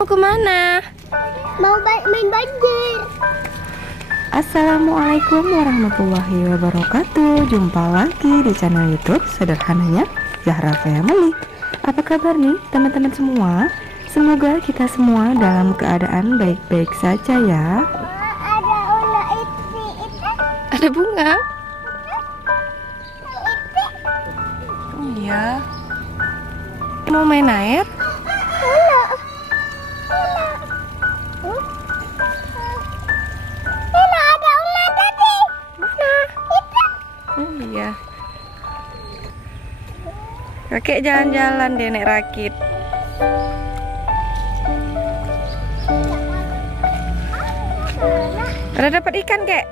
Mau kemana? Mau main banjir. Assalamualaikum warahmatullahi wabarakatuh. Jumpa lagi di channel YouTube Sederhananya Zahra Family. Apa kabar nih teman-teman semua? Semoga kita semua dalam keadaan baik-baik saja ya. Ada ular itu. Ada bunga? Oh iya. Mau main air? Ada ular tadi. Mana? Oh iya. Kakek jalan-jalan deh naik rakit. Ada dapat ikan, Kek?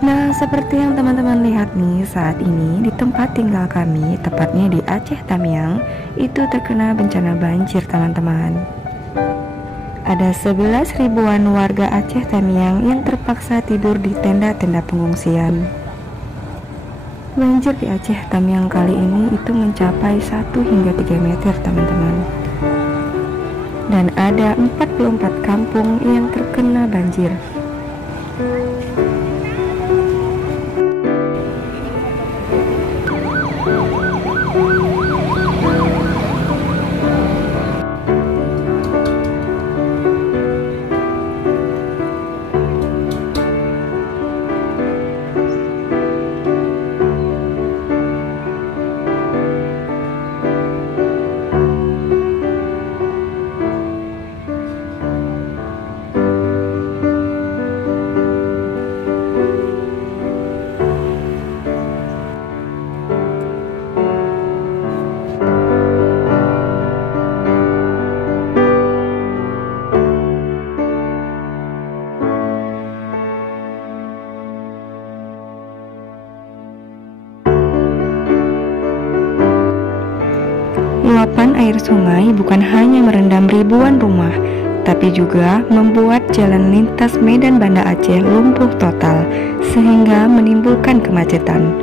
Nah, seperti yang teman-teman lihat nih, saat ini di tempat tinggal kami, tepatnya di Aceh Tamiang, itu terkena bencana banjir, teman-teman. Ada 11 ribuan warga Aceh Tamiang yang terpaksa tidur di tenda-tenda pengungsian. Banjir di Aceh Tamiang kali ini itu mencapai 1 hingga 3 meter, teman-teman. Dan ada 44 kampung yang terkena banjir. Luapan air sungai bukan hanya merendam ribuan rumah, tapi juga membuat jalan lintas Medan Banda Aceh lumpuh total, sehingga menimbulkan kemacetan.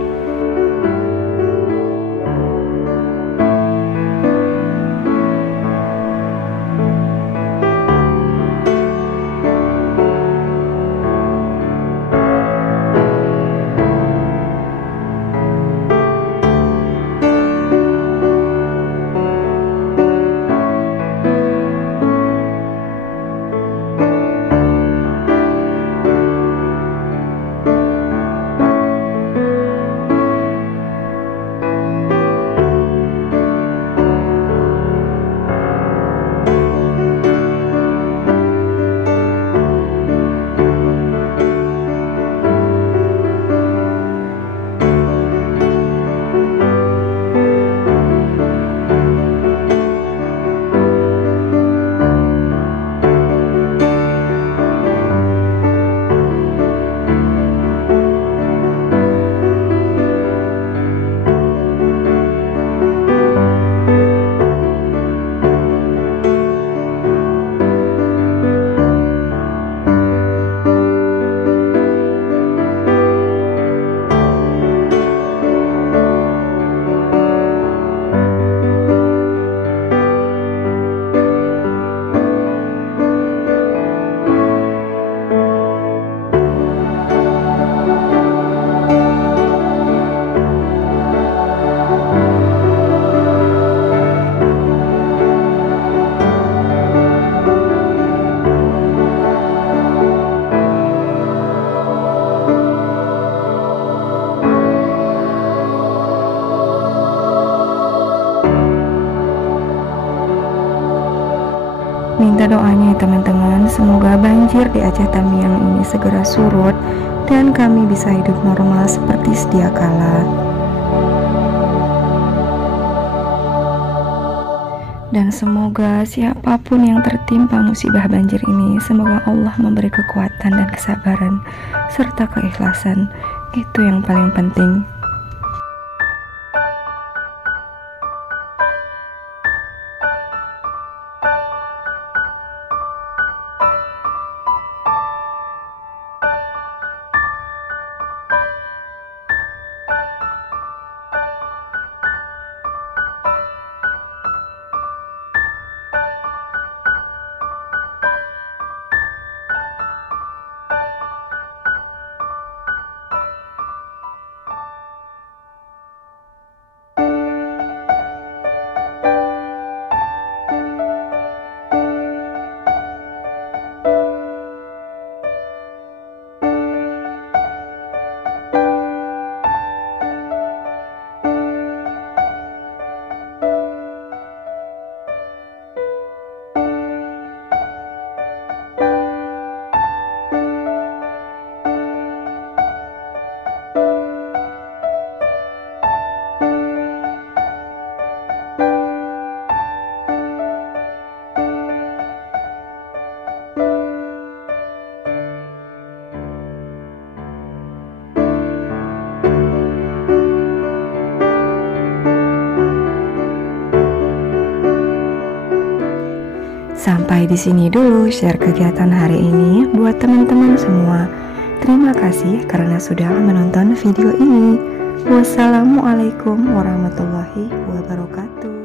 Minta doanya ya teman-teman, semoga banjir di Aceh Tamiang ini segera surut dan kami bisa hidup normal seperti sedia kala. Dan semoga siapapun yang tertimpa musibah banjir ini, semoga Allah memberi kekuatan dan kesabaran serta keikhlasan. Itu yang paling penting. Sampai di sini dulu share kegiatan hari ini buat teman-teman semua. Terima kasih karena sudah menonton video ini. Wassalamualaikum warahmatullahi wabarakatuh.